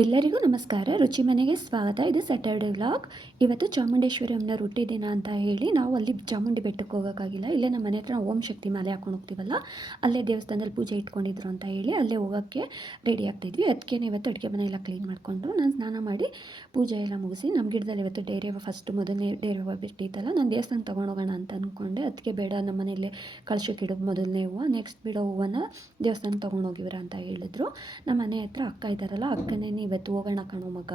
ಎಲ್ಲರಿಗೂ ನಮಸ್ಕಾರ. ರುಚಿ ಮನೆಗೆ ಸ್ವಾಗತ. ಇದು ಸ್ಯಾಟರ್ಡೆ ವ್ಲಾಗ್ ಇವತ್ತು ಚಾಮುಂಡೇಶ್ವರಿ ಅಮ್ಮನ ರೊಟ್ಟಿ ದಿನ ಅಂತ ಹೇಳಿ ನಾವು ಅಲ್ಲಿ ಚಾಮುಂಡಿ ಬೆಟ್ಟಕ್ಕೆ ಹೋಗೋಕ್ಕಾಗಿಲ್ಲ. ಇಲ್ಲೇ ನಮ್ಮ ಮನೆ ಹತ್ರ ಓಂ ಶಕ್ತಿ ಮಾಲೆ ಹಾಕೊಂಡು ಹೋಗ್ತೀವಲ್ಲ, ಅಲ್ಲೇ ದೇವಸ್ಥಾನದಲ್ಲಿ ಪೂಜೆ ಇಟ್ಕೊಂಡಿದ್ರು ಅಂತ ಹೇಳಿ ಅಲ್ಲೇ ಹೋಗೋಕ್ಕೆ ರೆಡಿ ಆಗ್ತಾಯಿದ್ವಿ ಅದಕ್ಕೆ ಇವತ್ತು ಅಡುಗೆ ಮನೆಯೆಲ್ಲ ಕ್ಲೀನ್ ಮಾಡಿಕೊಂಡು ನಾನು ಸ್ನಾನ ಮಾಡಿ ಪೂಜೆ ಎಲ್ಲ ಮುಗಿಸಿ, ನಮ್ಮ ಗಿಡದಲ್ಲಿ ಇವತ್ತು ಡೇರೆ ಫಸ್ಟ್ ಮೊದಲನೇ ಡೇರೆ ಹೂವು ಬಿಟ್ಟಿತ್ತಲ್ಲ, ನಾನು ದೇವಸ್ಥಾನಕ್ಕೆ ತೊಗೊಂಡೋಗೋಣ ಅಂತ ಅಂದ್ಕೊಂಡೆ ಅದಕ್ಕೆ ಬೇಡ, ನಮ್ಮ ಮನೆಯಲ್ಲೇ ಕಳಶಕ್ಕೆ ಇಡೋ ಮೊದಲನೇ ಹೂವು ನೆಕ್ಸ್ಟ್ ಬಿಡೋ ಹೂವನ್ನ ದೇವಸ್ಥಾನಕ್ಕೆ ತೊಗೊಂಡೋಗಿವ್ರ ಅಂತ ಹೇಳಿದ್ರು. ನಮ್ಮ ಮನೆ ಹತ್ರ ಅಕ್ಕ ಇದ್ದಾರಲ್ಲ, ಅಕ್ಕನೇ ಇವತ್ತು ಹೋಗೋಣ ಕಣೋ ಮಗ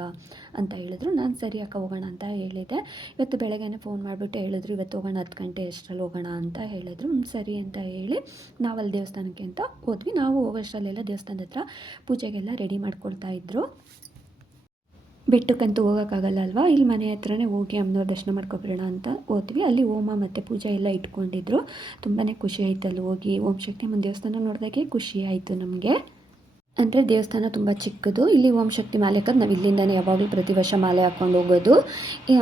ಅಂತ ಹೇಳಿದ್ರು. ನಾನು ಸರಿ ಅಕ್ಕ ಹೋಗೋಣ ಅಂತ ಹೇಳಿದೆ. ಇವತ್ತು ಬೆಳಗ್ಗೆನೇ ಫೋನ್ ಮಾಡಿಬಿಟ್ಟು ಹೇಳಿದ್ರು, ಇವತ್ತು ಹೋಗೋಣ ಹತ್ತು ಗಂಟೆ ಎಷ್ಟರಲ್ಲಿ ಹೋಗೋಣ ಅಂತ ಹೇಳಿದ್ರು. ಸರಿ ಅಂತ ಹೇಳಿ ನಾವಲ್ಲಿ ದೇವಸ್ಥಾನಕ್ಕೆ ಅಂತ ಹೋದ್ವಿ. ನಾವು ಹೋಗೋಷ್ಟರಲ್ಲೆಲ್ಲ ದೇವಸ್ಥಾನದ ಹತ್ರ ಪೂಜೆಗೆಲ್ಲ ರೆಡಿ ಮಾಡ್ಕೊಳ್ತಾ ಇದ್ರು. ಬೆಟ್ಟಕ್ಕಂತೂ ಹೋಗೋಕ್ಕಾಗಲ್ಲ ಅಲ್ವಾ? ಇಲ್ಲಿ ಮನೆ ಹತ್ರನೇ ಹೋಗಿ ಅಮ್ಮನವ್ರ ದರ್ಶನ ಮಾಡ್ಕೊಬರೋಣ ಅಂತ ಹೋದ್ವಿ. ಅಲ್ಲಿ ಹೋಮ ಮತ್ತು ಪೂಜೆ ಎಲ್ಲ ಇಟ್ಕೊಂಡಿದ್ರು. ತುಂಬಾ ಖುಷಿ ಆಯಿತು ಅಲ್ಲಿ ಹೋಗಿ. ಓಂ ಶಕ್ತಿ ಅಮ್ಮನ ದೇವಸ್ಥಾನ ನೋಡಿದಾಗೆ ಖುಷಿ ಆಯಿತು ನಮಗೆ. ಅಂದರೆ ದೇವಸ್ಥಾನ ತುಂಬ ಚಿಕ್ಕದು. ಇಲ್ಲಿ ಓಂ ಶಕ್ತಿ ಮಾಲೆ ಹಾಕೋದು. ನಾವು ಇಲ್ಲಿಂದನೇ ಯಾವಾಗಲೂ ಪ್ರತಿ ವರ್ಷ ಮಾಲೆ ಹಾಕ್ಕೊಂಡು ಹೋಗೋದು.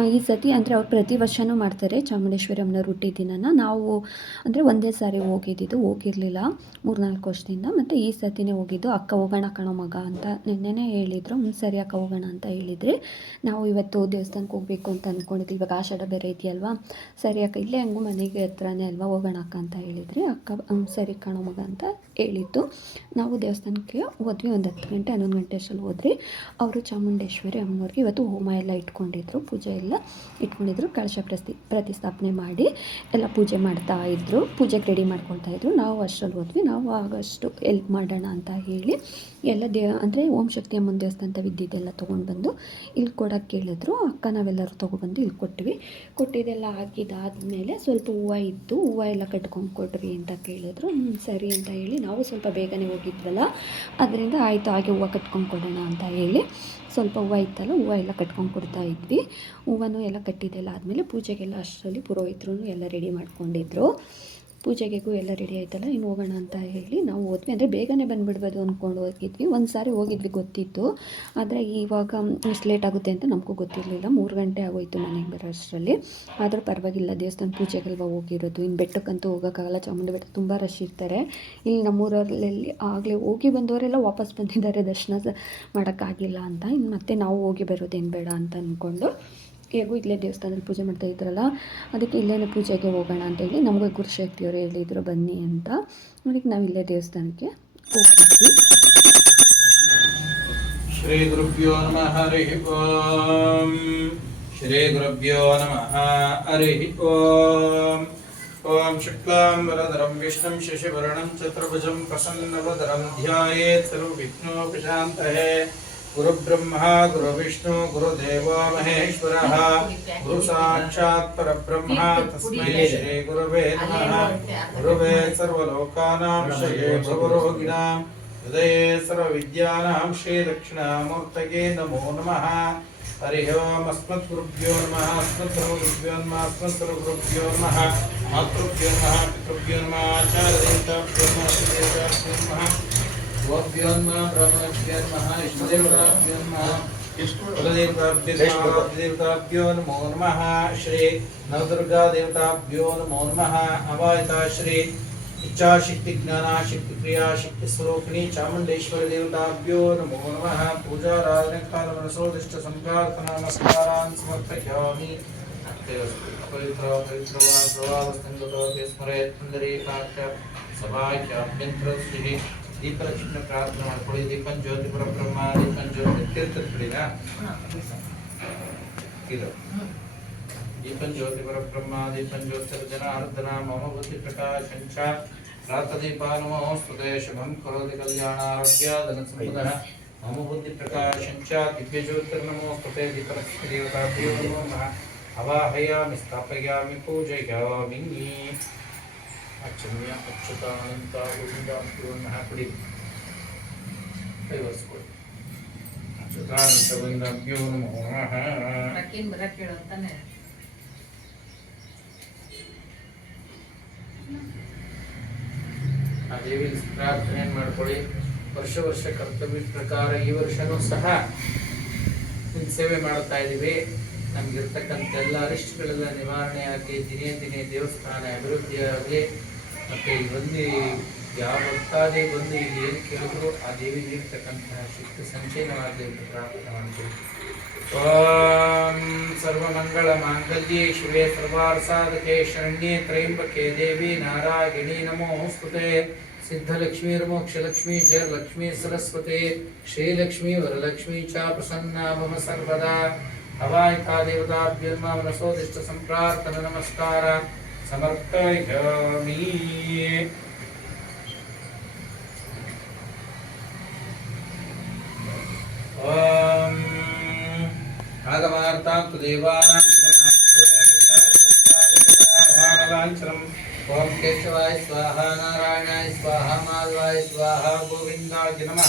ಈ- ಸತಿ ಅಂದರೆ ಅವ್ರು ಪ್ರತಿ ವರ್ಷವೂ ಮಾಡ್ತಾರೆ ಚಾಮುಂಡೇಶ್ವರಿ ಅಮ್ಮನವ್ರ ಹುಟ್ಟಿದ ದಿನನ. ನಾವು ಅಂದರೆ ಒಂದೇ ಸಾರಿ ಹೋಗಿದ್ದಿದ್ದು, ಹೋಗಿರಲಿಲ್ಲ. ಮೂರು ನಾಲ್ಕು ವರ್ಷದಿಂದ. ಮತ್ತು ಈ ಸತಿನೇ ಹೋಗಿದ್ದು, ಅಕ್ಕ ಹೋಗೋಣ ಕಣೋ ಮಗ ಅಂತ ನಿನ್ನೆನೇ ಹೇಳಿದರು. ಹ್ಞೂ ಸರಿ ಅಕ್ಕ ಹೋಗೋಣ ಅಂತ ಹೇಳಿದರೆ. ನಾವು ಇವತ್ತು ದೇವಸ್ಥಾನಕ್ಕೆ ಹೋಗಬೇಕು ಅಂತ ಅಂದ್ಕೊಂಡಿದ್ವಿ ಇವಾಗ ಆಷಾಢ ಬೇರೆ ಇದೆಯಲ್ವಾ? ಸರಿ ಅಕ್ಕ, ಇಲ್ಲೇ ಹಂಗೂ ಮನೆಗೆ ಹತ್ರನೇ ಅಲ್ವಾ? ಹೋಗೋಣ ಅಕ್ಕ ಅಂತ ಹೇಳಿದರೆ. ಅಕ್ಕ ಸರಿ ಕಣೋ ಮಗ ಅಂತ ಹೇಳಿದ್ದು. ನಾವು ದೇವಸ್ಥಾನಕ್ಕೆ ಹೋದ್ವಿ, ಒಂದು ಹತ್ತು ಗಂಟೆ, ಹನ್ನೊಂದು ಗಂಟೆ ಅಷ್ಟರಲ್ಲಿ ಹೋದ್ರಿ ಅವರು ಚಾಮುಂಡೇಶ್ವರಿ ಅಮ್ಮನವ್ರಿಗೆ ಇವತ್ತು ಹೋಮ ಎಲ್ಲ ಇಟ್ಕೊಂಡಿದ್ರು, ಪೂಜೆ ಎಲ್ಲ ಇಟ್ಕೊಂಡಿದ್ರು, ಕಳಶ ಪ್ರತಿ ಪ್ರತಿಸ್ಥಾಪನೆ ಮಾಡಿ ಎಲ್ಲ ಪೂಜೆ ಮಾಡ್ತಾ ಇದ್ದರು ಪೂಜೆಗೆ ರೆಡಿ ಮಾಡ್ಕೊಳ್ತಾ ಇದ್ರು. ನಾವು ಅಷ್ಟರಲ್ಲಿ ಹೋದ್ವಿ. ನಾವು ಆಗಷ್ಟು ಎಲ್ಪ್ ಮಾಡೋಣ ಅಂತ ಹೇಳಿ ಎಲ್ಲ ದೇ, ಅಂದರೆ ಓಂ ಶಕ್ತಿ ಅಮ್ಮನ ದೇವಸ್ಥಾನ ವಿದ್ಯುದ್ದೆಲ್ಲ ತೊಗೊಂಡು ಬಂದು ಇಲ್ಲಿ ಕೊಡೋಕ್ಕೆ ಕೇಳಿದ್ರು ಅಕ್ಕ ನಾವೆಲ್ಲರೂ ತೊಗೊಬಂದು ಇಲ್ಲಿ ಕೊಟ್ವಿ. ಕೊಟ್ಟಿದ್ದೆಲ್ಲ ಹಾಕಿದಾದಮೇಲೆ ಸ್ವಲ್ಪ ಹೂವು ಇತ್ತು. ಹೂವು ಎಲ್ಲ ಕಟ್ಕೊಂಡು ಕೊಡ್ರಿ ಅಂತ ಕೇಳಿದ್ರು. ಸರಿ ಅಂತ ಹೇಳಿ ನಾವು ಸ್ವಲ್ಪ ಬೇಗನೆ ಹೋಗಿದ್ವಲ್ಲ. ಅದರಿಂದ ಆಯಿತು, ಹಾಗೆ ಹೂವು ಕಟ್ಕೊಂಡು ಕೊಡೋಣ ಅಂತ ಹೇಳಿ ಸ್ವಲ್ಪ ಹೂವು ಇತ್ತಲ್ಲ, ಹೂವು ಎಲ್ಲ ಕಟ್ಕೊಂಡು ಕೊಡ್ತಾ ಇದ್ವಿ. ಹೂವನ್ನು ಎಲ್ಲ ಕಟ್ಟಿದ್ದೆಲ್ಲ ಆದಮೇಲೆ ಪೂಜೆಗೆಲ್ಲ ಅಷ್ಟರಲ್ಲಿ ಪುರೋಹಿತರು ಎಲ್ಲ ರೆಡಿ ಮಾಡ್ಕೊಂಡಿದ್ರು. ಪೂಜೆಗೆಗೂ ಎಲ್ಲ ರೆಡಿ ಆಯ್ತಲ್ಲ? ಇನ್ನು ಹೋಗೋಣ ಅಂತ ಹೇಳಿ ನಾವು ಹೋದ್ವಿ. ಅಂದರೆ ಬೇಗನೆ ಬಂದುಬಿಡ್ಬೋದು ಅಂದ್ಕೊಂಡು ಹೋಗಿದ್ವಿ. ಒಂದು ಸಾರಿ ಹೋಗಿದ್ವಿ ಗೊತ್ತಿತ್ತು. ಆದರೆ ಇವಾಗ ಎಷ್ಟು ಲೇಟ್ ಆಗುತ್ತೆ ಅಂತ ನಮಗೂ ಗೊತ್ತಿರಲಿಲ್ಲ. ಮೂರು ಗಂಟೆ ಆಗೋಯ್ತು ಮನೆಗೆ ಬರೋ ಅಷ್ಟರಲ್ಲಿ ಆದರೂ ಪರವಾಗಿಲ್ಲ, ದೇವಸ್ಥಾನ ಪೂಜೆಗಲ್ವ ಹೋಗಿರೋದು. ಇನ್ನು ಬೆಟ್ಟಕ್ಕಂತೂ ಹೋಗೋಕ್ಕಾಗಲ್ಲ. ಚಾಮುಂಡಿ ಬೆಟ್ಟ ತುಂಬ ರಶ್ ಇರ್ತಾರೆ. ಇಲ್ಲಿ ನಮ್ಮೂರಲ್ಲಿ ಆಗಲೇ ಹೋಗಿ ಬಂದವರೆಲ್ಲ ವಾಪಸ್ ಬಂದಿದ್ದಾರೆ. ದರ್ಶನ ಮಾಡೋಕ್ಕಾಗಿಲ್ಲ ಅಂತ. ಇನ್ನು ಮತ್ತೆ ನಾವು ಹೋಗಿ ಬರೋದೇನು ಬೇಡ ಅಂತ ಅಂದ್ಕೊಂಡು ಹೇಗೂ ಇಲ್ಲೇ ದೇವಸ್ಥಾನದಲ್ಲಿ ಪೂಜೆ ಮಾಡ್ತಾ ಇದ್ರಲ್ಲ, ಅದಕ್ಕೆ ಇಲ್ಲೇ ಪೂಜೆಗೆ ಹೋಗೋಣ ಅಂತ ಹೇಳಿ ನಮಗೂ ಗುರುಶಕ್ತಿಯವರು ಹೇಳಿದರು ಬನ್ನಿ ಅಂತ. ಅದಕ್ಕೆ ನಾವು ಇಲ್ಲೇ ದೇವಸ್ಥಾನಕ್ಕೆ ಹೋಗಿದ್ವಿ. ಶ್ರೀ ಗುರುಭ್ಯೋ ನಮಃ, ಹರಿ ಓಂ. ಶ್ರೀ ಗುರುಭ್ಯೋ ನಮಃ, ಹರಿ ಓಂ. ಓಂ ಶುಕ್ಲಾಂ ವಿಷ್ಣು ಶಶಿವರ್ಣಂ, ಚತುರ್ಭುಜಂ, ಪ್ರಸನ್ನವದರಂ ಧ್ಯಾಯೇತ್ ಸರ್ವವಿಘ್ನೋಪಶಾಂತಹೇ गुरुब्रह्मा गुरुविष्णु गुरुदेवो महेश्वरः गुरुसाक्षात् परब्रह्म तस्मै श्रीगुरवे नमः। गुरुवे सर्वलोकानां शये भवरोगिणाम् हृदये सर्वविद्यानां श्रीदक्षिणामूर्तये नमो नमः। हरिः ओम् अस्मद्गुरुभ्यो नमः अस्मद्गुरुभ्यो नमः अस्मद्गुरुभ्यो नमः मातृभ्यो नमः पितृभ्यो नमः आचार्यदेवताभ्यो नमः श्रीदेवताभ्यो नमः। ओभ्योन्मा ब्रह्मभ्यन्मः इष्टदेवताभ्यन्मः देवताभ्यो नमो नमः। श्री नवदुर्गा देवताभ्यो नमो नमः। अवायता श्री इच्छा शक्ति ज्ञाना शक्ति क्रिया शक्ति स्वरूपिणी चामुंडेश्वरी देवताभ्यो नमो नमः। पूजा राजनकार मनसोदिष्ट संप्रार्थ नमस्कारान् समर्पयामि पवित्र पवित्र प्रभावस्तंगतो स्मरेत् सुन्दरी काक्ष सभाख्याभ्यन्तर श्री ದೀಪಲಕ್ಷ್ಮಿನ ಪ್ರಾರ್ಥನೆ ಮಾಡ್ಕೊಳ್ಳಿ. ದೀಪನ್ ಜ್ಯೋತಿ ಪರಬ್ರಹ್ಮ ದೀಪನ್ ಜ್ಯೋತಿ ತಿರುತ್ತಿರ್ಬಿಡಿರಾ ಇದು. ದೀಪನ್ ಜ್ಯೋತಿ ಪರಬ್ರಹ್ಮ ದೀಪನ್ ಜ್ಯೋತಿ ಅರ್ಧನ ಮಮ ಬುದ್ಧಿ ಪ್ರಕಾಶಂಚ ರಾತದೀಪಾನುಮೋ ಸ್ತುತೆ ಶುಭಂ ಕರೋತಿ ಕಲ್ಯಾಣ ಆರೋಗ್ಯ ಧನ ಸಂಪದ ಮಮ ಬುದ್ಧಿ ಪ್ರಕಾಶಂಚ ದಿವ್ಯಜ್ಯೋತಿರ್ನಮೋ ಸ್ತುತೆ ದೀಪಲಕ್ಷ್ಮಿ ದೇವತಾಭ್ಯೋ ನಮಃ. ಅವಾಹಯಾಮಿ ಸ್ಥಾಪಯಾಮಿ ಪೂಜಯಾಮಿ. ಅಚ್ಚನ್ಯ ಅಕ್ಷತ ಅನಂತ ಗೋವಿಂದ ಹಾಕಿ ಕೈವರಿಸ್ಕೊಳ್ಳಿ ಅಕ್ಷತಾನಂತ ಗೋವಿಂದ ಅಂಶಿಯೋ ನಮಃ ಬರಕ್ಕೆ ಆ ದೇವಿ ಪ್ರಾರ್ಥನೆ ಮಾಡ್ಕೊಳ್ಳಿ ವರ್ಷ ವರ್ಷ ಕರ್ತವ್ಯದ ಪ್ರಕಾರ ಈ ವರ್ಷನೂ ಸಹ ಸೇವೆ ಮಾಡ್ತಾ ಇದ್ದೀವಿ ನಮಗಿರ್ತಕ್ಕಂಥ ಎಲ್ಲ ಅರಿಷ್ಟಗಳೆಲ್ಲ ನಿವಾರಣೆ ಆಗಿ ದಿನೇ ದಿನೇ ದೇವಸ್ಥಾನ ಅಭಿವೃದ್ಧಿಯಾಗಿ ಮತ್ತೆ ಒಂದು ಯಾವ ಭಕ್ತಾದಿ ಬಂದು ಇಲ್ಲಿ ಏನು ಕೇಳಿದ್ರು ಆ ದೇವಿ ನೀಡ್ತಕ್ಕಂತಹ ಶಕ್ತಿ ಸಂಚಯನವಾಗಿ ಪ್ರಾರ್ಥನೆ ಓಂ ಸರ್ವಮಂಗಳ ಮಾಂಗಲ್ಯೆ ಶಿವೇ ಸರ್ವಾರ್ಸಾಧಕೆ ಶರಣ್ಯೆ ತ್ರಯಂಬಕೆ ದೇವಿ ನಾರಾಯಣಿ ನಮೋಸ್ತುತೆ ಸಿದ್ಧಲಕ್ಷ್ಮೀರ್ಮೋಕ್ಷಲಕ್ಷ್ಮೀ ಜಯಲಕ್ಷ್ಮೀ, ಸರಸ್ವತಿ. ಶ್ರೀಲಕ್ಷ್ಮೀ, ವರಲಕ್ಷ್ಮೀ ಚ ಪ್ರಸನ್ನ ಮಮ ಸರ್ವದಾ. ಹವಾಯಿತಾ ದೇವತಾಭ್ಯ ಮನಸೋದಿಷ್ಟ ಸಂಪ್ರಾರ್ಥನ ನಮಸ್ಕಾರ. సమర్పయామి. ఆగమార్తాం తు దేవానాం లాంఛనం ఓం కేశవాయ స్వాహ నారాయణాయ స్వాహ మాధవాయ స్వాహ గోవిందాయ నమ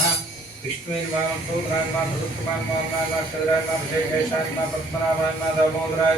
విష్ణువేన్మాం సూత్రాన్మా సృత్మాన్మా నక్షత్రాన్మా విశేషాన్మా పద్మనాభాన్మా దామోదరాయ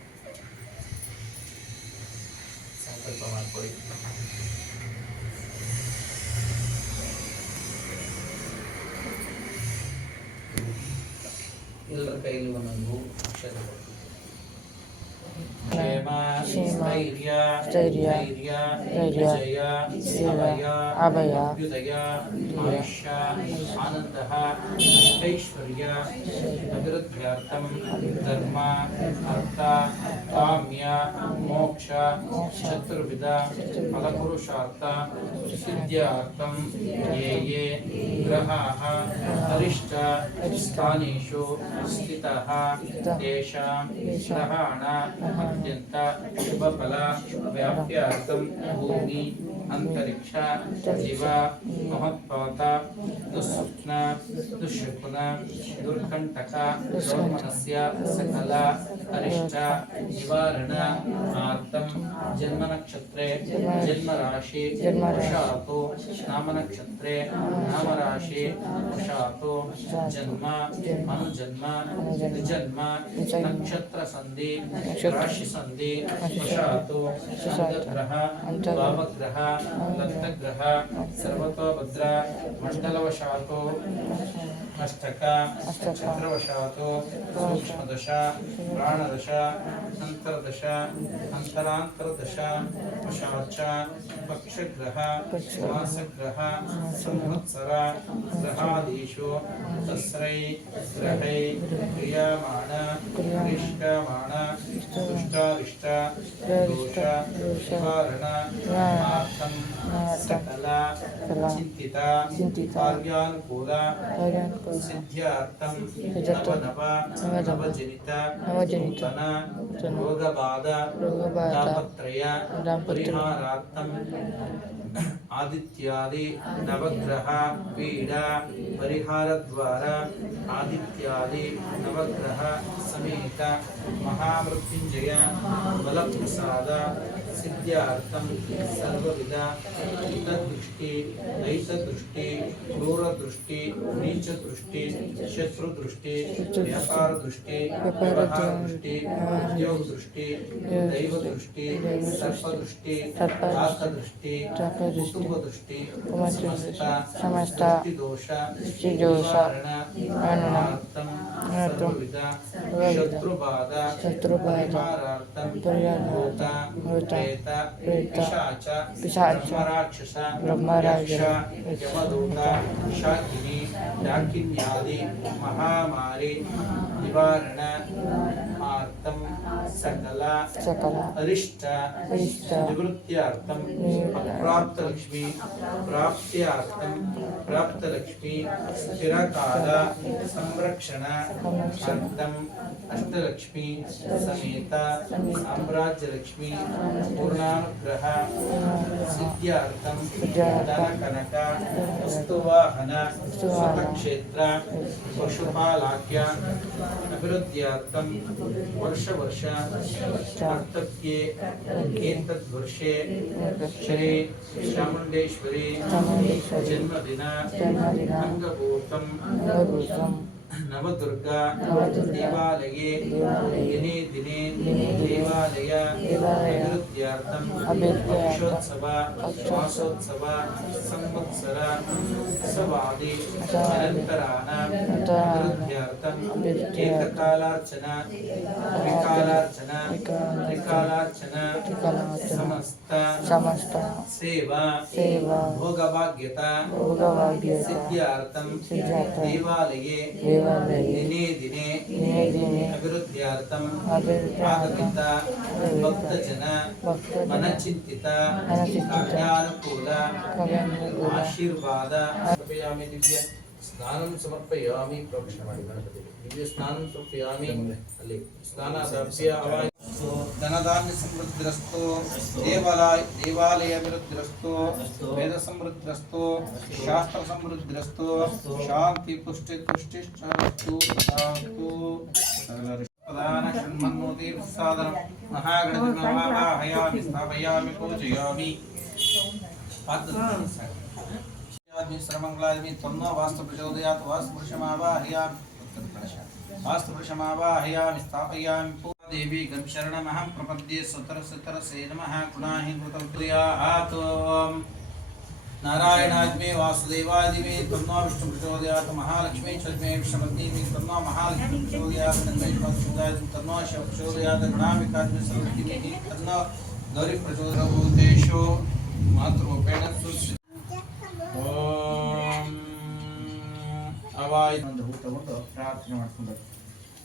ಸಂಕಲ್ಪ್ಯ ಸಂಕಲ್ಪ ಮಾಡ್ಕೊಳ್ಳಿ ಎಲ್ಲರ ಕೈಲಿ ಒಂದೊಂದು ಅಕ್ಷರ ಕೊಡ್ತೀವಿ. క్షేమస్థైర్య ధైర్య ధైర్య జయ అభయ అభ్యుదయ ఆయుష్య ఆనంద ఐశ్వర్య అభివృద్ధ్యార్థం ధర్మ అర్థ కామ్య మోక్ష చతుర్విధ ఫలపురుషార్థ సిద్ధ్యార్థం ఏ ఏ గ్రహాः हरिष्ठ स्थानेषु स्थितः तेषां ग्रहाण जनता शुभ फला व्याप्यार्थम भूमि अंतरिक्ष शिवा महत्पवता, दुस्वप्न, दुःशकुन दुर्कंटक दुर्मनस्य, सकला, अरिष्ट, निवारण आत्म जन्म नक्षत्रे जन्म राशि वृषातो नाम नक्षत्रे नाम राशि वृषातो जन्म, अनुजन्म निजन्म नक्षत्र संधि राशि शशि वशातो चंद्रग्रह वामग्रह दत्तग्रह सर्वतो भद्रा मंडलवशातो అష్టక చంద్రవశాతు సూక్ష్మదశ ప్రాణదశ అంతర్దశ అంతరాంతరదశ వశాచ పక్షగ్రహ మాసగ్రహ సంవత్సర గ్రహాదీషు తస్రై గ్రహై క్రియామాణ క్రిష్యమాణ దుష్టారిష్ట దోష నివారణ మార్తం సకల చింతిత కార్యానుకూల सिद्ध्यार्थं आदित्यादि नवग्रह पीडा परिहारद्वार आदित्यादि नवग्रह समेत महामृत्युञ्जय बलप्रसाद साध्यार्थं सर्वविधा नैतदृष्टि दूरदृष्टि नीचदृष्टि शत्रुदृष्टि व्यापारदृष्टि व्यवहारदृष्टि उद्योगदृष्टि दैवदृष्टि सर्पदृष्टि रातदृष्टि कुटुम्बदृष्टि समस्ता दृष्टिदोष निवारणार्थं शत्रुबाध परिहारार्थ मृत प्रेत पिशाच ब्रह्मराक्षस ब्रह्मराक्ष यमदूत शाकिनी डाकिन्यादि महामारी निवारण निमित्तं अरिष्ट चिरकाल संरक्षण शब्दम् अष्टलक्ष्मी साम्राज्यलक्ष्मी पूर्णानुग्रह सिद्ध्यार्थं धनकनक वस्तुवाहन सुखक्षेत्र पशुपालाख्य अभिवृद्ध्यार्थं वर्ष वर्ष कर्तव्ये श्री चामुण्डेश्वरी जन्मदिन अङ्गभूतम् नवदुर्गा देवालये दिने दिने देवालय अभिवृद्ध्यार्थं पक्षोत्सव मासोत्सव संवत्सर उत्सवादि निरन्तराणां अभिवृद्ध्यार्थम् एककालार्चना त्रिकालार्चना त्रिकालार्चना समस्त समस्त सेवा सेवा भोगभाग्यता भोगभाग्य सिद्ध्यार्थं देवालये ದೇವಾಲಯೇ. ದಿನೇ ದಿನೇ ಅಭಿವೃದ್ಧ್ಯಾರ್ಥಂ ಆಗಮಿತ ಭಕ್ತಜನ ಮನಚಿಂತಿತ ಕಾರ್ಯಾನುಕೂಲ ಆಶೀರ್ವಾದ ಸಮರ್ಪಯಾಮಿ ದಿವ್ಯ ಸ್ನಾನಂ ಸಮರ್ಪಯಾಮಿ. ಮಾಡಿ ಗಣಪತಿಗೆ. ದಿವ್ಯ ಸ್ನಾನಂ ಸಮರ್ಪಯಾಮಿ. ಅಲ್ಲಿ ಸ್ನಾನ ధనధాన్య ప్రచోదయాత్ వాస్తు వాస్తు స్థాపయామి దేవి గం శరణమహం ప్రపద్యే సుతర సుతర సే నమ గుణాహి కృతప్రియాం నారాయణాగ్మే వాసుదేవాదిమే తన్నో విష్ణు ప్రచోదయాత్ మహాలక్ష్మీ చద్మే విష్ణుమద్దేవి తన్నో మహాలక్ష్మి ప్రచోదయాత్ గంగైశ్వరదాయం తన్నో శివ ప్రచోదయాత్ గణామి కాజ్మి సర్వతిమి తన్నో గౌరీ ప్రచోదభూతేషు మాతృపేణ ఓం ಅವಾಯ್ ಒಂದು ಊಟವನ್ನು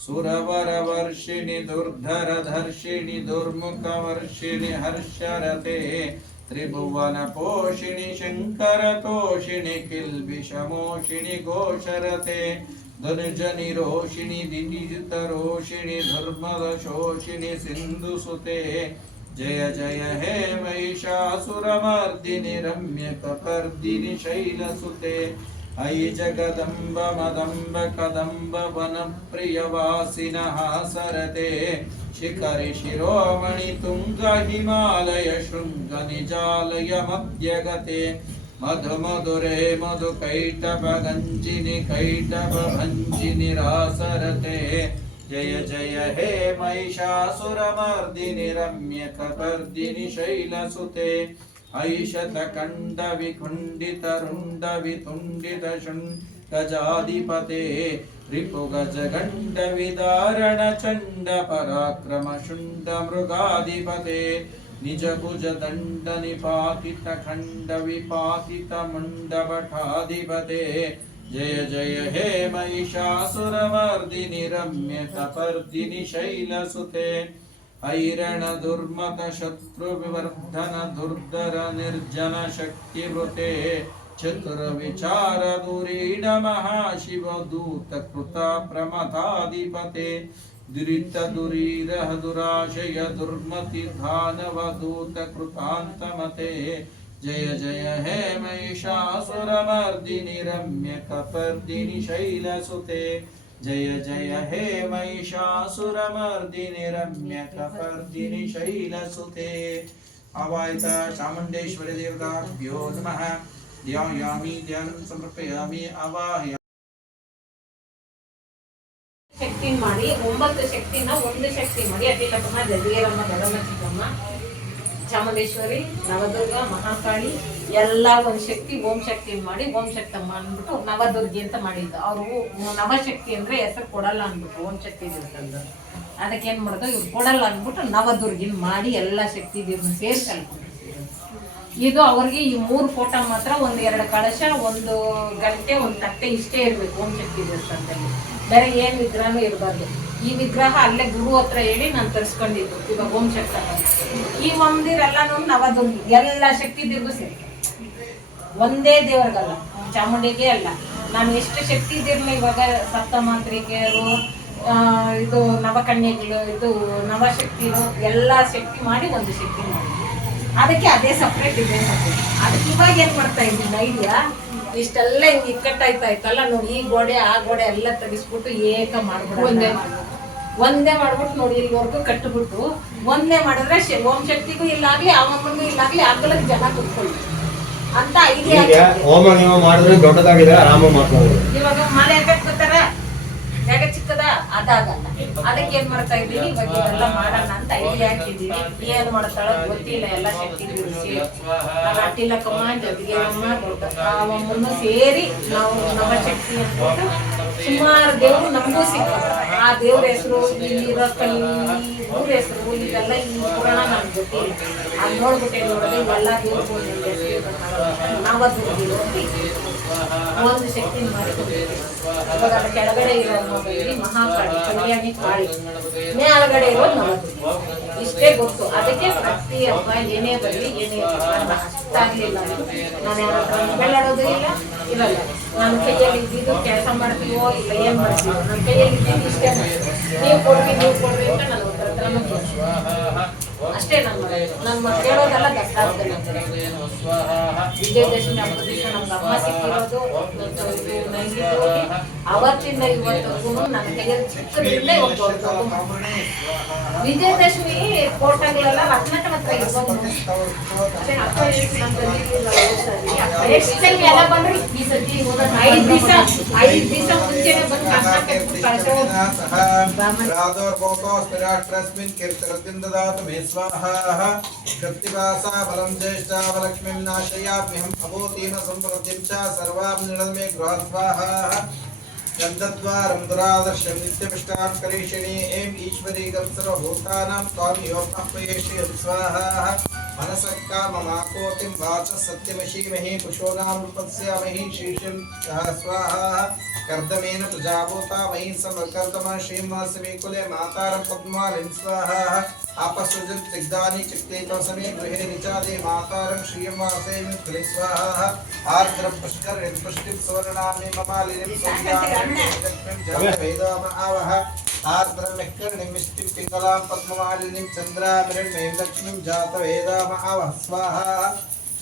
सुरवर वर्षिणि दुर्धर सुरवरवर्षिणि दुर्मुख दुर्मुखवर्षिणि हर्षरते त्रिभुवनपोषिणि शङ्करतोषिणि किल्बिषमोषिणि घोषरते दुर्जनिरोषिणि दिनिजितरोषिणि धर्मदशोषिणि सिन्धुसुते, जय जय हे महिषासुरमर्दिनि रम्यकपर्दिनि शैलसुते। अयि जगदम्बमदम्बकदम्बवनप्रियवासिनः सरते शिखरिशिरोमणितुङ्गहिमालयशृङ्गनिजालयमध्यगते मधुमधुरे मधुकैटभगञ्जिनि रासरते जय जय हे महिषासुरमर्दिनि रम्यकपर्दिनि शैलसुते। ऐशतखण्डविखुण्डितरुण्डवितुण्डितशुण्डजाधिपते रिपुगजगण्डविदारणचण्डपराक्रमशुण्डमृगाधिपते निजभुजदण्डनिपातितखण्डविपातितमण्डभटाधिपते जय जय हे महिषासुरमर्दिनि रम्य तपर्दिनि शैलसुते ऐरण दुर्मक शत्रु विवर्धन दुर्धर निर्जन शक्ति वृते चतुर विचार ऐरणदुर्मकशत्रुविवर्धनदुर्धर निर्जनशक्तिवृते चतुर्विचारदुरीण महाशिवदूतकृता प्रमथाधिपते। दुरितदुरीरः दुराशय दुर्मति धानव दूत कृतांतमते जय जय हे महिषासुरमर्दिनि रम्यकपर्दिनि शैलसुते। ಮಧುರೆ जय हे महिषासुरमर्दिनि रम्यकपर्दिनि शैलसुते ಶುಂಡ ಮೃಗಾಧಿಪತೆ ನಿಜ ಭುಜ ದಂಡ ನಿಪಾತಿತ ಖಂಡ ವಿಪಾತಿತ ಮುಂಡ, ಒಂಬತ್ತು ಶಕ್ತಿನ ಒಂದು ಶಕ್ತಿ ಮಾಡಿ ಅತಿಲಕ್ಕಮ್ಮ ಜಗೀರಮ್ಮ ದೊಡ್ಡಮ್ಮ ಚಿಕ್ಕಮ್ಮ ಚಾಮುಂಡೇಶ್ವರಿ, ನವದುರ್ಗ, ಮಹಾಕಾಳಿ ಎಲ್ಲ ಒಂದು ಶಕ್ತಿ, ಓಂ ಶಕ್ತಿ ಮಾಡಿ, ಓಂ ಶಕ್ತಮ್ಮ ಅಂದ್ಬಿಟ್ಟು ನವದುರ್ಗಿ ಅಂತ ಮಾಡಿದ್ದು. ಅವರು ನವಶಕ್ತಿ ಅಂದ್ರೆ ಹೆಸರು ಕೊಡಲ್ಲ ಅಂದ್ಬಿಟ್ಟು, ಓಂ ಶಕ್ತಿ ದೇವಸ್ಥಾನದ ಅದಕ್ಕೆ ಏನು ಮಾಡೋದು, ಇವ್ರು ಕೊಡಲ್ಲ ಅಂದ್ಬಿಟ್ಟು ನವದುರ್ಗಿನ ಮಾಡಿ ಎಲ್ಲ ಶಕ್ತಿ ದೇವ್ರನ್ನ ಸೇರಿಸಿ ಇದು ಅವ್ರಿಗೆ ಈ ಮೂರು ಫೋಟೋ ಮಾತ್ರ ಒಂದು ಎರಡು ಕಳಶ, ಒಂದು ಗಂಟೆ, ಒಂದು ತಟ್ಟೆ ಇಷ್ಟೇ ಇರಬೇಕು ಓಂ ಶಕ್ತಿ ದೇವಸ್ಥಾನದಲ್ಲಿ ಬೇರೆ ಏನು ವಿಗ್ರಹನೂ ಇರಬಾರ್ದು. ಈ ವಿಗ್ರಹ ಅಲ್ಲೇ ಗುರು ಹತ್ರ ಹೇಳಿ ನಾನು ತರಿಸ್ಕೊಂಡಿದ್ದು, ಇವಾಗ ಓಂ ಶಕ್ತಿ ಈ ಮಂದಿರೆಲ್ಲ ನವದುರ್ಗಿ, ಎಲ್ಲ ದೇವ್ರಿಗೂ ಸೇರಿ. ಒಂದೇ ದೇವ್ರಿಗಲ್ಲ ಚಾಮುಂಡಿಗೆ ಅಲ್ಲ. ನಾನು ಎಷ್ಟು ಶಕ್ತಿ ಇದಿರಲಿ ಇವಾಗ ಸಪ್ತಮಾಂತ್ರಿಕೆಯರು ಇದು ನವಕನ್ಯೆಗಳು ಇದು ನವಶಕ್ತಿಗಳು ಎಲ್ಲ ಶಕ್ತಿ ಮಾಡಿ ಒಂದು ಶಕ್ತಿ ಮಾಡಿ ಅದಕ್ಕೆ ಅದೇ ಸಪ್ರೇಟ್ ಇದೆ ಸಪ್ರೇಟ್ ಅದಕ್ಕೆ ಇವಾಗ ಏನು ಮಾಡ್ತಾ ಇದ್ದೀನಿ ಐಡಿಯಾ ಇಷ್ಟೆಲ್ಲ ಹಿಂಗೆ ಇಕ್ಕಟ್ಟಾಯ್ತಾ ಇತ್ತಲ್ಲ ನೋಡಿ ಈ ಗೋಡೆ ಆ ಗೋಡೆ ಎಲ್ಲ ತೆಗಿಸ್ಬಿಟ್ಟು ಏಕ ಮಾಡ್ಬಿಟ್ಟು ಒಂದೇ. ಒಂದೇ ಮಾಡ್ಬಿಟ್ಟು ನೋಡಿ ಇಲ್ಲಿವರೆಗೂ ಕಟ್ಟಿಬಿಟ್ಟು ಒಂದೇ ಮಾಡಿದ್ರೆ ಶ- ಓಂ ಶಕ್ತಿಗೂ ಇಲ್ಲಾಗ್ಲಿ ಅವಮ್ಮನಿಗೂ ಇಲ್ಲಾಗ್ಲಿ ಅಗಲಕ್ಕೆ ಜನ ಕುತ್ಕೊಳ್ಳಿ ಅಂತ ಐಡಿಯಾ ಈಗ ಹೋಮ ಗೀಮ ಮಾಡಿದ್ರೆ ದೊಡ್ಡದಾಗಿದೆ ಆರಾಮ ಮಾಡ್ಬೋದು ಇವಾಗ ಮನೆ ಜಾಗ ಚಿಕ್ಕದ ಅದಾಗಲ್ಲ. ಅದಕ್ಕೆ ಏನ್ ಮಾಡ್ತಾ ಇವಾಗ ಇದೆಲ್ಲ ಮಾಡೋಣ ಅಂತ ಐಡಿಯಾ ಹಾಕಿದೀವಿ ಏನ್ ಮಾಡ್ತಾಳ ಗೊತ್ತಿಲ್ಲ ಎಲ್ಲ ಶಕ್ತಿ ಬಿಡಿಸಿ ಅಟ್ಟಿಲಕ್ಕಮ್ಮ ಸೇರಿ ನಾವು ನಮ್ಮ ಶಕ್ತಿ ಸುಮಾರು ದೇವ್ರು ನಮಗೂ ಸಿಕ್ಕ ಆ ದೇವ್ರ ಹೆಸರು ಇಲ್ಲಿರೋ ಕಲ್ಲಿ ಊರ ಹೆಸರು ಇದೆಲ್ಲ ಈ ಪುರಾಣ ನಮ್ಗೆ ಗೊತ್ತಿಲ್ಲ ಅದ್ ನೋಡ್ಬಿಟ್ಟೆ ನೋಡಿದ್ರೆ ಇವೆಲ್ಲ ನಾವದ್ದು ಒಂದು ಶಕ್ತಿ ಇವಾಗ ಅದ್ರ ಕೆಳಗಡೆ ಇರೋದು ಮಹಾಕಾಳಿ ಕಲ್ಯಾಣಿ ಕಾಳಿ. ಮೇಲ್ಗಡೆ ಇರೋದು ನವದುರ್ಗ ಇಷ್ಟೇ ಗೊತ್ತು. ಅದಕ್ಕೆ ಪ್ರತಿ ಹಬ್ಬ ಏನೇ ಬರಲಿ, ಏನೇ ನನ್ನ ಅಷ್ಟಾಗ್ಲಿಲ್ಲ ನಾನು. ಯಾರ ಬೆಳ್ಳಾಡೋದು ಇಲ್ಲ. ಇರಲ್ಲ. ನನ್ನ ಕೈಯಲ್ಲಿ ಇದ್ದಿದ್ದು ಕೆಲಸ ಮಾಡ್ತೀವೋ ಇಲ್ಲ ಏನ್ ಮಾಡ್ತೀವೋ. ನನ್ನ ಕೈಯಲ್ಲಿ ಇದ್ದಿದ್ದು ಇಷ್ಟೇ. ನೀವು ಕೊಡ್ರಿ ನೀವು ಕೊಡ್ರಿ ಅಂತ ನಾನು ಕೇಳಲ್ಲ. ಅಷ್ಟೇ ನಮ್ಮ ನಮ್ಮ ಕೇಳೋದೆಲ್ಲ ವಿಜಯದಶಮಿ ಅಮ್ಮ ಸಿಕ್ಕಿರೋದು ಅವತ್ತಿಂದ ಇವತ್ತಿಗೂ ನನ್ನ ಕೈಯಲ್ಲಿ ಚಿಕ್ಕದಿಂದ ಇವತ್ತು ವಿಜಯದಶಮಿ ಫೋಟೋಗಳೆಲ್ಲ ರತ್ನಕ ಹತ್ರ ಇರ್ಬೋದು. ಎಲ್ಲ ಬಂದ್ರಿ ಈ ಸತಿ ಐದು ದಿವಸ ಐದು ದಿವಸ ಮುಂಚೆನೆ ಬಂದು ಕರ್ನಾಟಕ ಕಳಿಸೋ स्वाहा शक्तिवासा बलं ज्येष्ठावलक्ष्मीं नाशयाम्यहम् अभूतीन सम्प्रतिं च सर्वां निळमे गृहात् स्वाहा। चन्दद्वारं दुरादर्शं नित्यपिष्टां करीषिणी एम् ईश्वरीगं सर्वभूतानां स्वाहा। मनसक्काममाकोटिं वाचः सत्यमशीमहि पुषो नाम रूपस्यामहि स्वाहा। कर्दमेन प्रजाभूता मयीं समकर्दमश्रीमासमीकुले मातारं पद्मालिं स्वाहा। आपसृजन् सिग्धानि चित्तेकसमे गृहे निचादे मातारं श्रीयमासेमित्रे स्वाहा। आर्द्र आर्द्रं पुष्करिं पुष्टिं सुवर्णामि ममालिनिं सौम्यामिं जलभेदामहावः आर्द्रमिकर्णिं मिष्टिं पिङ्गलां पद्ममालिनिं चन्द्रामिरण्मयं लक्ष्मीं जातवेदामहावः स्वाहा।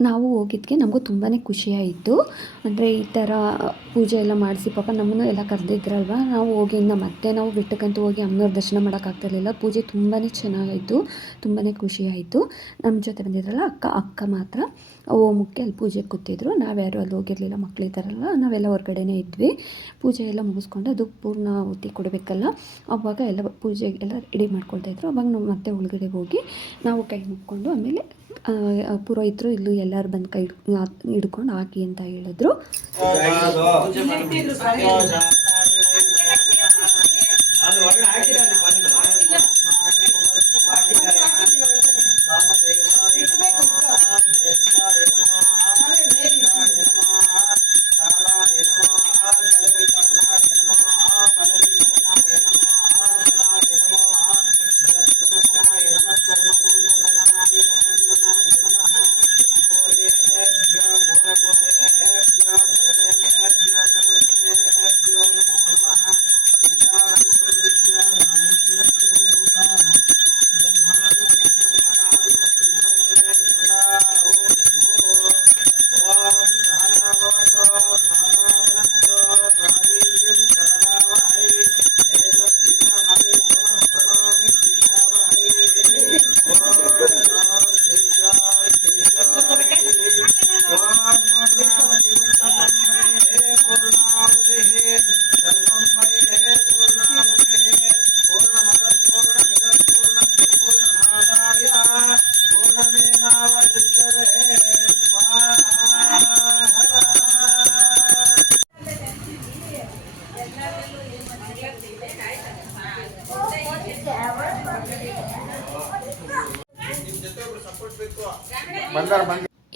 ನಾವು ಹೋಗಿದ್ದಕ್ಕೆ ನಮಗೂ ತುಂಬಾ ಖುಷಿಯಾಯಿತು. ಅಂದರೆ ಈ ಥರ ಪೂಜೆ ಎಲ್ಲ ಮಾಡಿಸಿ ಪಾಪ ನಮ್ಮನ್ನು ಎಲ್ಲ ಕರೆದಿದ್ರಲ್ವ? ನಾವು ಹೋಗಿ ಇನ್ನು ಮತ್ತೆ ನಾವು ಬಿಟ್ಟಕ್ಕಂತೂ ಹೋಗಿ ಅಮ್ಮನವ್ರ ದರ್ಶನ ಮಾಡೋಕ್ಕಾಗ್ತಿರ್ಲಿಲ್ಲ ಪೂಜೆ ತುಂಬಾ ಚೆನ್ನಾಗಾಯಿತು. ತುಂಬಾ ಖುಷಿಯಾಯಿತು. ನಮ್ಮ ಜೊತೆ ಬಂದಿದ್ರಲ್ಲ ಅಕ್ಕ ಅಕ್ಕ ಮಾತ್ರ. ಓಮಕ್ಕೆ ಅಲ್ಲಿ ಪೂಜೆಗೆ ಕೂತಿದ್ರು. ನಾವ್ಯಾರು ಅಲ್ಲಿ ಹೋಗಿರಲಿಲ್ಲ ಮಕ್ಕಳಿದ್ದಾರಲ್ಲ ನಾವೆಲ್ಲ ಹೊರಗಡೆನೇ ಇದ್ವಿ. ಪೂಜೆ ಎಲ್ಲ ಮುಗಿಸ್ಕೊಂಡು ಅದು ಪೂರ್ಣ ಹುತ್ತಿ ಕೊಡಬೇಕಲ್ಲ? ಅವಾಗ ಎಲ್ಲ ಪೂಜೆಗೆಲ್ಲ ರೆಡಿ ಮಾಡ್ಕೊಳ್ತಾಯಿದ್ರು ಅವಾಗ ನಾವು ಮತ್ತೆ ಒಳಗಡೆ ಹೋಗಿ ನಾವು ಕೈ ಮುಕ್ಕೊಂಡು ಆಮೇಲೆ ಪುರೋಹಿತರು ಇಲ್ಲೂ ಎಲ್ಲರೂ ಬಂದು ಕೈ ಹಿಡ್- ಹಿಡ್ಕೊಂಡು ಹಾಕಿ ಅಂತ ಹೇಳಿದ್ರು.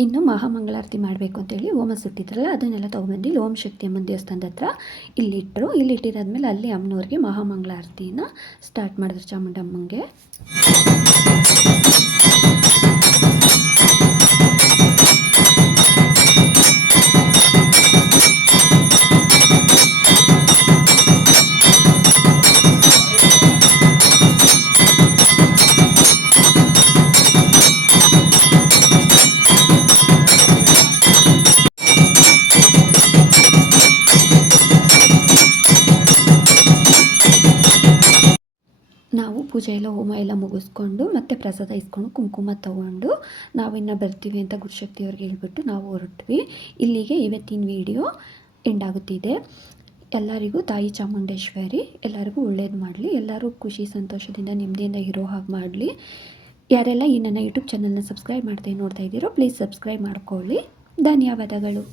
ಇನ್ನು ಮಹಾಮಂಗಳಾರತಿ ಮಾಡಬೇಕು ಅಂತೇಳಿ ಹೋಮ ಸುಟ್ಟಿದ್ರಲ್ಲ ಅದನ್ನೆಲ್ಲ ತೊಗೊಬಂದು ಓಂ ಶಕ್ತಿ ಅಮ್ಮನ ದೇವಸ್ಥಾನದ ಹತ್ರ ಇಲ್ಲಿಟ್ಟರು ಇಲ್ಲಿಟ್ಟಿರಾದ್ಮೇಲೆ ಅಲ್ಲಿ ಅಮ್ಮನವ್ರಿಗೆ ಮಹಾಮಂಗಳಾರತಿನ ಸ್ಟಾರ್ಟ್ ಮಾಡಿದ್ರು ಚಾಮುಂಡಮ್ಮಂಗೆ. ಎಲ್ಲ ಮುಗಿಸ್ಕೊಂಡು ಮತ್ತೆ ಪ್ರಸಾದ ಇಸ್ಕೊಂಡು ಕುಂಕುಮ ತಗೊಂಡು ನಾವಿನ್ನು ಬರ್ತೀವಿ ಅಂತ ಗುರುಶಕ್ತಿಯವ್ರಿಗೆ ಹೇಳ್ಬಿಟ್ಟು ನಾವು ಹೊರಟ್ವಿ. ಇಲ್ಲಿಗೆ ಇವತ್ತಿನ ವಿಡಿಯೋ ಎಂಡ್ ಆಗುತ್ತಿದೆ. ಎಲ್ಲರಿಗೂ ತಾಯಿ ಚಾಮುಂಡೇಶ್ವರಿ, ಎಲ್ಲರಿಗೂ ಒಳ್ಳೇದು ಮಾಡಲಿ, ಎಲ್ಲರೂ ಖುಷಿ ಸಂತೋಷದಿಂದ ನೆಮ್ಮದಿಯಿಂದ ಇರೋ ಹಾಗೆ ಮಾಡಲಿ. ಯಾರೆಲ್ಲ ಈ ನನ್ನ ಯೂಟ್ಯೂಬ್ ಚಾನಲ್ನ ಸಬ್ಸ್ಕ್ರೈಬ್ ಮಾಡ್ತಾ ನೋಡ್ತಾ ಇದ್ದೀರೋ ಪ್ಲೀಸ್ ಸಬ್ಸ್ಕ್ರೈಬ್ ಮಾಡ್ಕೊಳ್ಳಿ. ಧನ್ಯವಾದಗಳು.